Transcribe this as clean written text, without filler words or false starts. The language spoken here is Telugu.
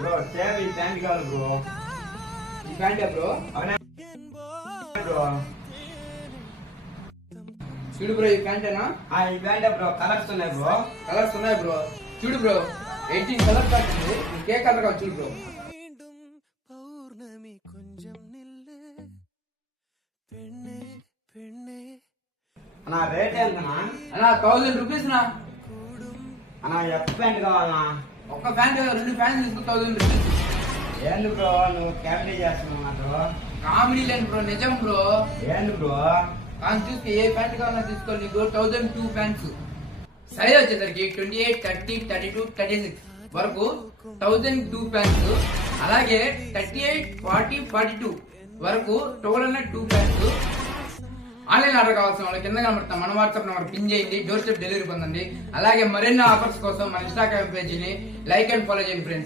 బ్రో సేమ్ ఈ ప్యాంట్ కాదు బ్రో. ఈ ప్యాంటే బ్రో? అవునా బ్రో? చూడు బ్రో, ఈ ప్యాంటేనా? ఈ ప్యాంటే బ్రో. కలర్స్ ఉన్నాయి బ్రో. కలర్స్ ఉన్నాయి బ్రో. చూడు బ్రో, 18 కలర్స్ వచ్చింది. నీకు ఏ కలర్ కావాలి చూడు బ్రో. అన్నా రేట్ ఎంతనా? అన్నా 1000 రూపీస్ నా. అన్నా ఎఫ్ ప్యాంట్ కావాలన్నా? ఒక్క ప్యాంట్ 2 ప్యాంట్లు తీసుకో 1000 రూపీస్. ఏంది బ్రో నువ్వు కామెడీ చేస్తున్నావు నాతో? కామెడీ లేని బ్రో, నిజం బ్రో. ఏంది బ్రో? కానీ చూస్తే ఏ ప్యాంట్ కావాలన్నా తీసుకో. నీకు 1002 ప్యాంట్స్. సైజ్ వచ్చేసరికి 28, 30, 32, 36 వరకు 1002 ప్యాంట్స్. అలాగే 38, 40, 42 వరకు 1202 ప్యాంట్స్. ఆన్లైన్ ఆర్డర్ కావాల్సిన వాళ్ళకి కింద కనబడతాం మన వాట్సాప్ నెంబర్ పిన్ చేయండి. డోర్ స్టెప్ డెలివరీ పొందండి. అలాగే మరిన్ని ఆఫర్స్ కోసం మన ఇన్స్టాగ్రామ్ పేజీని లైక్ అండ్ ఫాలో చేయండి ఫ్రెండ్స్.